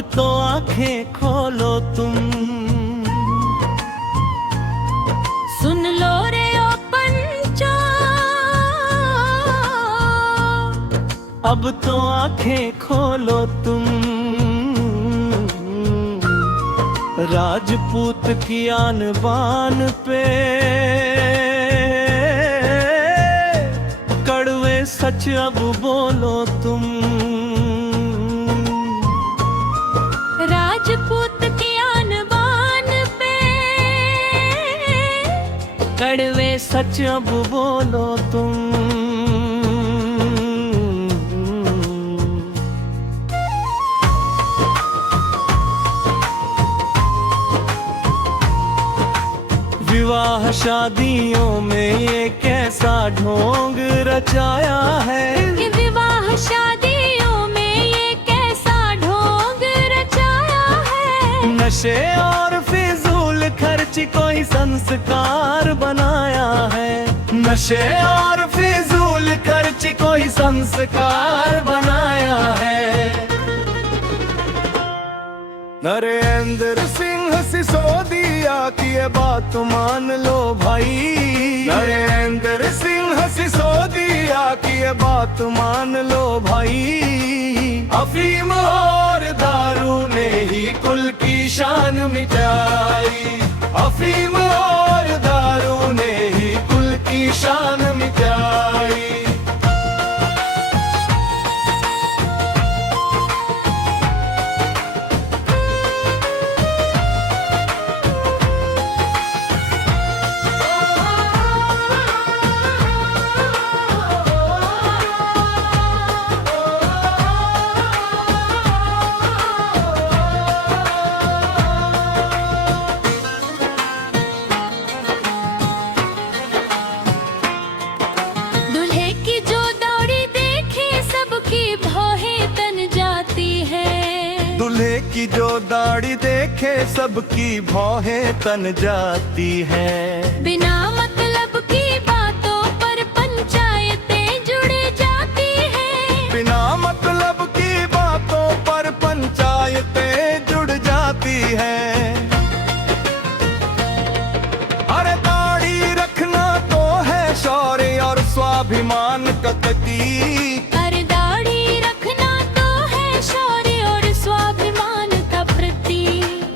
अब तो आंखें खोलो तुम, सुन लो रे ओ पंचा। अब तो आंखें खोलो तुम, राजपूत की आन बान पे कड़वे सच अब बोलो तुम। राजपूत की आन बान पे कड़वे सच अब बोलो तुम। विवाह शादियों में ये कैसा ढोंग रचाया है, कि विवाह शादियों में ये कैसा ढोंग रचाया है। नशे और फिजूल खर्च को ही संस्कार बनाया है, नशे और फिजूल खर्च को ही संस्कार बनाया है। नरेंद्र सिंह सिसोदिया की ये बात मान लो भाई, नरेंद्र सिंह सिसोदिया की ये बात मान लो भाई। अफीम और दारू ने ही कुल की शान मिटाई, अफीम और दारू ने ही कुल की शान मिटाई। दूल्हे की जो दाढ़ी देखे सबकी भौहें तन जाती है। बिना मतलब की बातों पर पंचायतें जुड़ जाती है, बिना मतलब की बातों पर पंचायतें जुड़ जाती है। अरे दाढ़ी रखना तो है शौर्य और स्वाभिमान का प्रतीक,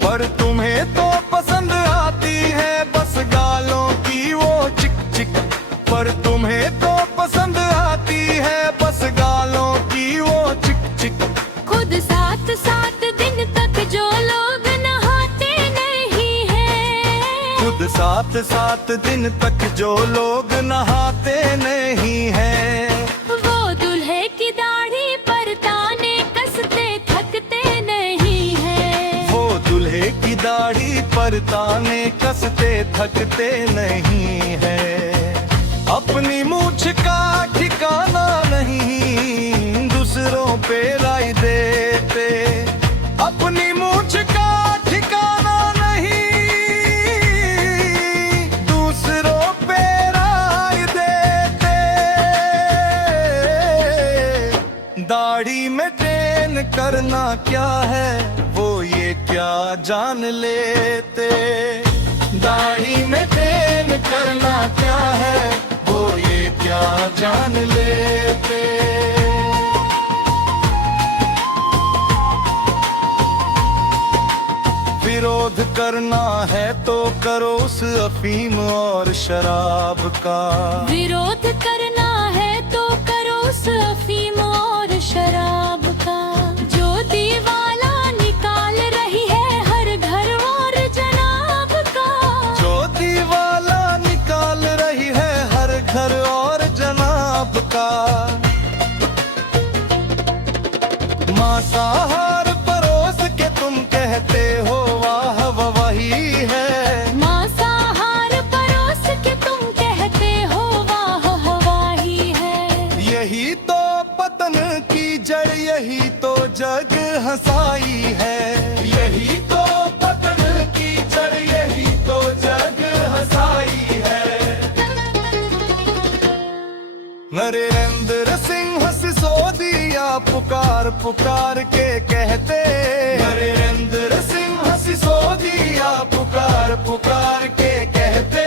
पर तुम्हें तो पसंद आती है बस गालों की वो चिक चिक, पर तुम्हें तो पसंद आती है बस गालों की वो चिक चिक। खुद 7-7 दिन तक जो लोग नहाते नहीं हैं, खुद 7-7 दिन तक जो लोग नहाते नहीं हैं, वो दूल्हे की दाढ़ी पर ताने कसते थकते नहीं हैं, वो दूल्हे की दाढ़ी पर ताने कसते थकते नहीं है। अपनी मूछ का ठिकाना नहीं दूसरों पे राय देते, अपनी मूछ का ठिकाना नहीं दूसरों पे राय देते। दाढ़ी में ट्रेन करना क्या है वो ये क्या जान लेते, दाढ़ी में ट्रेन करना क्या है वो ये क्या जान लेते। विरोध करना है तो करो उस अफीम और शराब का, विरोध करना है तो करो उस अफीम और शराब का। जो दीवाला निकाल रही है हर घर और जनाब का, जो दीवाला निकाल रही है हर घर और जनाब का। मांसाहार परोस के तुम कहते हो वाह वही है, मांसाहार परोस के तुम कहते हो वाह वही है। यही तो पतन की जड़, यही तो जग हंसाई है, यही तो पतन की जड़, यही तो जग हंसाई है। नरेंद्र सिंह सिसोदिया पुकार पुकार के कहते, नरेंद्र सिंह सिसोदिया पुकार पुकार के कहते,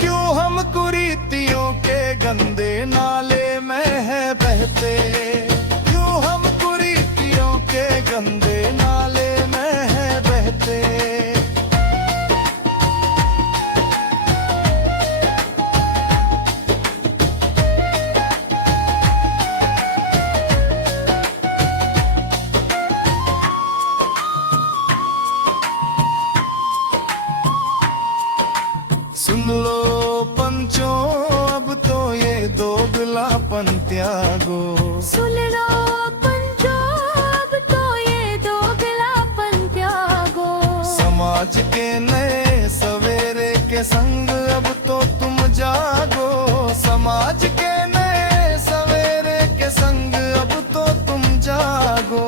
क्यों हम कुरीतियों के गंदे नाले में है बहते, क्यों हम कुरीतियों के गंदे नाले में है बहते। सुन लो पंचों अब तो ये दोगलापन त्यागो, सुन लो पंचो अब तो ये दोगलापन त्यागो। समाज के नए सवेरे के संग अब तो तुम जागो, समाज के नए सवेरे के संग अब तो तुम जागो।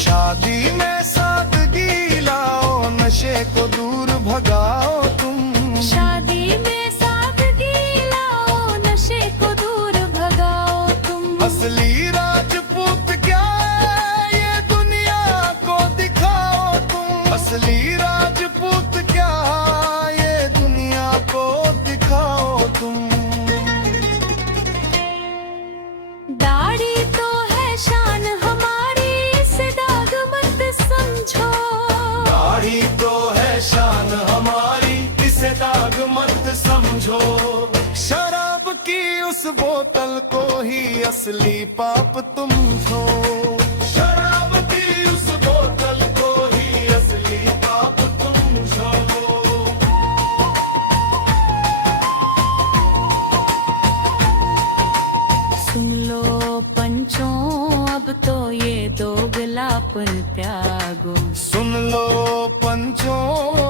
शादी में सादगी लाओ, नशे को दूर भगाओ तुम, शादी में सादगी लाओ, नशे को दूर भगाओ तुम। असली राजपूत क्या है ये दुनिया को दिखाओ तुम, असली राजपूत क्या है ये दुनिया को दिखाओ तुम। दाढ़ी तो है शान हमारी, इसे दाग मत समझो। दाढ़ी तो है शान हमारी, इसे दाग मत समझो। शराब की उस बोतल को ही असली पाप तुम धो, शराब की उस बोतल को ही असली पाप तुम धो। सुन लो पंचों अब तो ये दोगलापन त्यागो, सुन लो पंचों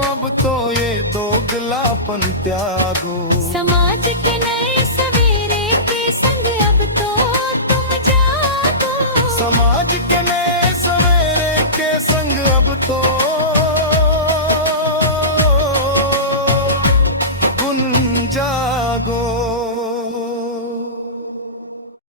अब तो ये दोगलापन त्यागो। समाज के नए सवेरे के संग अब तो तुम जागो, समाज के नए सवेरे के संग अब तो